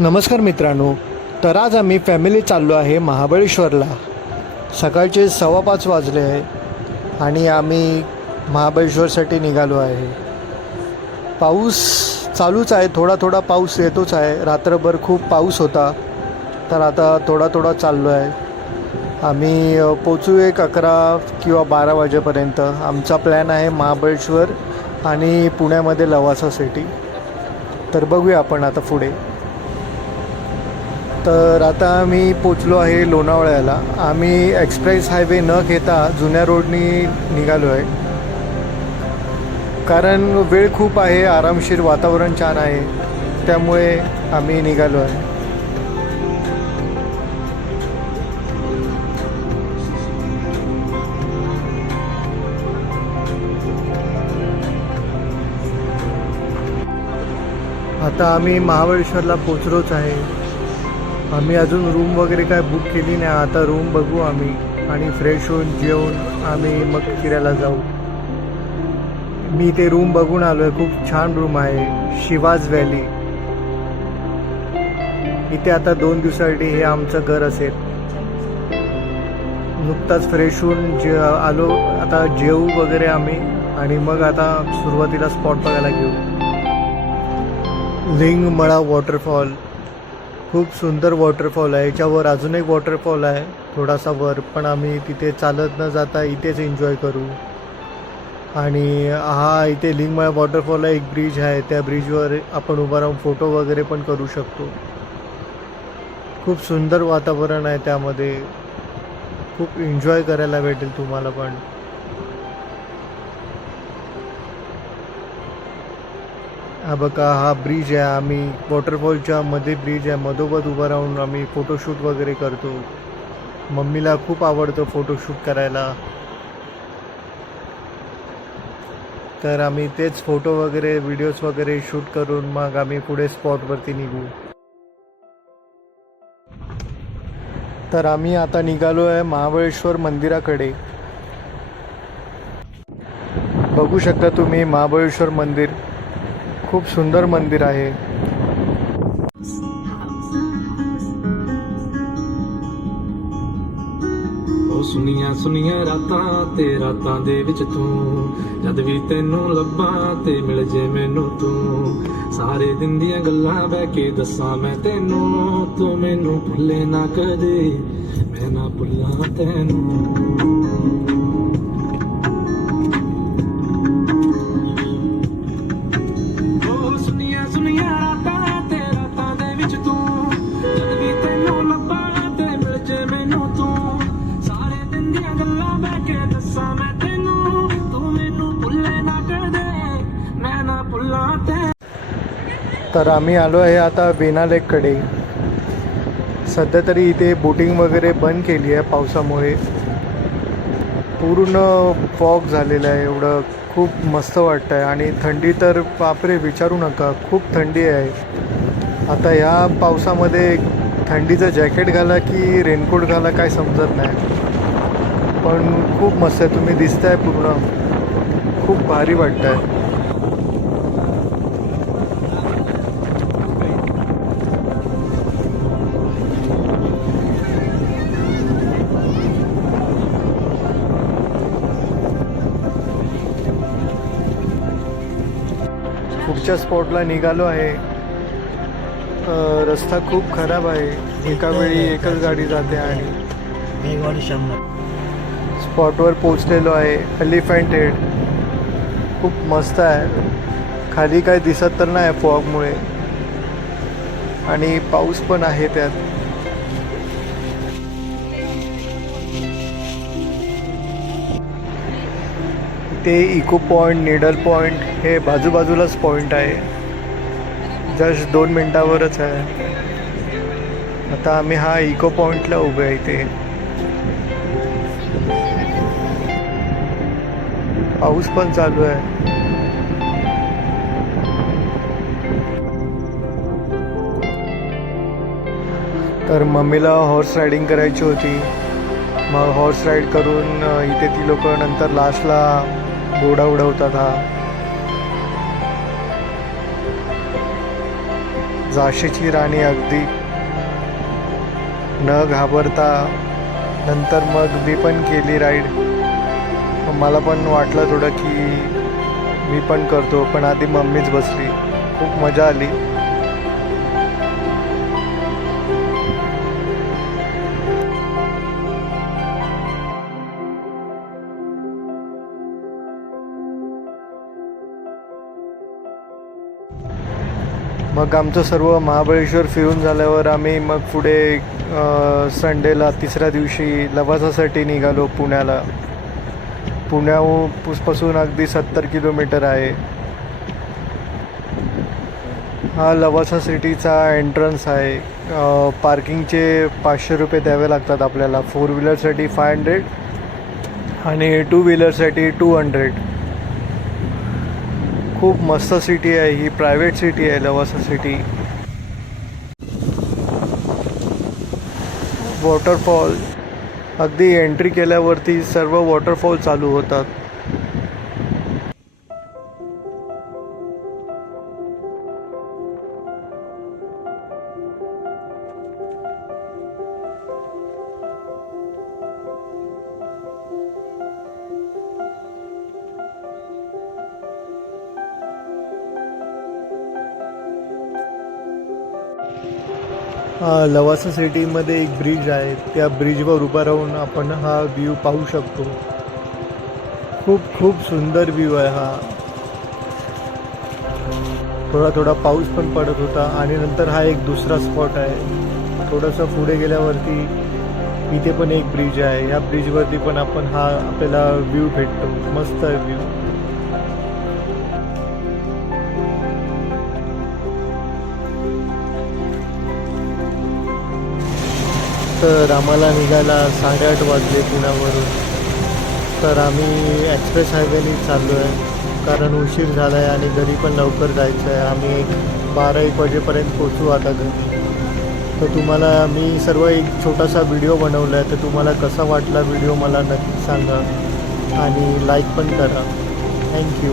नमस्कार मित्रांनो. तर आज आम्ही फॅमिली चाललो आहे महाबळेश्वरला. सकाळचे 5:15 वाजले आहे आणि आम्ही महाबळेश्वरसाठी निघालो आहे. पाऊस चालूच आहे, थोडा थोडा पाऊस येतोच आहे. रात्रभर खूप पाऊस होता, तर आता थोडा थोडा चाललो आहे. आम्ही पोचू 11 किंवा 12 वाजेपर्यंत. आमचा प्लॅन आहे महाबळेश्वर आणि पुण्यामध्ये लवासा सिटी. तर बघूया आपण आता पुढे. तर आता आम्ही पोचलो आहे लोणावळ्याला. आम्ही एक्सप्रेस हायवे न घेता जुन्या रोडनी निघालो आहे, कारण वेळ खूप आहे, आरामशीर वातावरण छान आहे, त्यामुळे आम्ही निघालो आहे. आता आम्ही महाबळेश्वरला पोचलोच आहे. आम्ही अजून रूम वगैरे काय बुक केली नाही. आता रूम बघू आम्ही आणि फ्रेश होऊन जेवून आम्ही मग फिरायला जाऊ. मी ते रूम बघून आलो आहे, खूप छान रूम आहे, शिवाज व्हॅली. इथे आता 2 दिवसासाठी हे आमचं घर असेल. नुकताच फ्रेश होऊन आलो. आता जेवू वगैरे आम्ही आणि मग आता सुरुवातीला स्पॉट बघायला घेऊ. लिंगमळा वॉटरफॉल खूप सुंदर वॉटरफॉल आहे. याच्यावर अजून एक वॉटरफॉल आहे थोडासा वर, पण आम्ही तिथे चालत न जाता इथेच एन्जॉय करू. आणि हा इथे लिंगमळा वॉटरफॉलला एक ब्रिज आहे, त्या ब्रिजवर आपण उभा राहून फोटो वगैरे पण करू शकतो. खूप सुंदर वातावरण आहे, त्यामध्ये खूप एन्जॉय करायला भेटेल तुम्हाला पण. हा बघा, हा ब्रिज आहे. आम्ही वॉटरफॉलच्या मध्ये ब्रिज आहे, मधोमध उभं राहून आम्ही फोटोशूट वगैरे करतो. मम्मीला खूप आवडतं फोटोशूट करायला, तर आम्ही तेच फोटो वगैरे व्हिडिओज वगैरे शूट करून मग आम्ही पुढे स्पॉटवरती निघू. तर आम्ही आता निघालो आहे महाबळेश्वर मंदिराकडे. बघू शकता तुम्ही महाबळेश्वर मंदिर, खूप सुंदर मंदिर आहे. सुनिया सुनिया रातां ते रातां दे विच तू, जद भी तेनू लब्बां ते मिल जे मैनू तू. सारे दिन दियां गल्लां बह के दस्सां मैं तेनू, तू मैनू भुल्ले ना कदे मैं ना भुल्लां तैनू. तर आम्ही आलो आहे आता वेना लेककडे. सध्या तरी इथे बोटिंग वगैरे बंद केली आहे पावसामुळे. पूर्ण फॉग झालेलं आहे, एवढं खूप मस्त वाटतं आहे. आणि थंडी तर बापरे विचारू नका, खूप थंडी आहे. आता ह्या पावसामध्ये थंडीचं जॅकेट घाला की रेनकोट घाला काय समजत नाही, पण खूप मस्त आहे. तुम्ही दिसताय पूर्ण, खूप भारी वाटतं आहे. पुढच्या स्पॉटला निघालो आहे. रस्ता खूप खराब आहे, एका वेळी एकच गाडी जाते. आणि स्पॉटवर पोचलेलो आहे. एलिफंट हेड खूप मस्त आहे. खाली काय दिसत तर नाही फॉगमुळे, आणि पाऊस पण आहे त्यात. ते इको पॉईंट, निडल पॉईंट हे बाजूबाजूलाच पॉईंट आहे, जस्ट 2 मिनटावरच आहे. आता आम्ही हा इको पॉईंटला उभे आहे. इथे पाऊस पण चालू आहे. तर मम्मीला हॉर्स रायडिंग करायची होती, मग हॉर्स राईड करून इथे ती लोक नंतर लास्टला घोडा उडवतात. हा झाशीची राणी अगदी न घाबरता. नंतर मग मी पण केली राईड. मला पण वाटलं थोडं की मी पण करतो, पण आधी मम्मीच बसली. खूप मजा आली. मग आमचं सर्व महाबळेश्वर फिरून झाल्यावर आम्ही मग पुढे संडेला तिसऱ्या दिवशी लवासासाठी निघालो पुण्याला. पुण्यापासून अगदी 70 किलोमीटर आहे. हा लवासा सिटीचा एंट्रन्स आहे. पार्किंगचे 500 रुपये द्यावे लागतात आपल्याला. 4 व्हीलरसाठी 500 आणि 2 व्हीलरसाठी 200. खूप मस्त सिटी आहे ही. प्रायव्हेट सिटी आहे लवासा सिटी. वॉटरफॉल अगदी एंट्री केल्यावरती सर्व वॉटरफॉल चालू होतात. लवासा सिटीमध्ये एक ब्रिज आहे. त्या ब्रिजवर उभा राहून आपण हा व्ह्यू पाहू शकतो. खूप खूप सुंदर व्ह्यू आहे हा. थोडा थोडा पाऊस पण पडत होता. आणि नंतर हा एक दुसरा स्पॉट आहे. थोडंसं पुढे गेल्यावरती इथे पण एक ब्रिज आहे. या ब्रिजवरती पण आपल्याला व्ह्यू भेटतो. मस्त आहे व्ह्यू. तर आम्हाला निघायला 8:30 वाजले पुण्यावरून. तर आम्ही एक्सप्रेस हायवेने चाललो आहे कारण उशीर झाला आहे आणि घरी पण लवकर जायचं आहे. आम्ही 12-1 वाजेपर्यंत पोचू आता घरी. तर तुम्हाला मी सर्व एक छोटासा व्हिडिओ बनवला आहे. तर तुम्हाला कसा वाटला व्हिडिओ मला नक्की सांगा आणि लाईक पण करा. थँक्यू.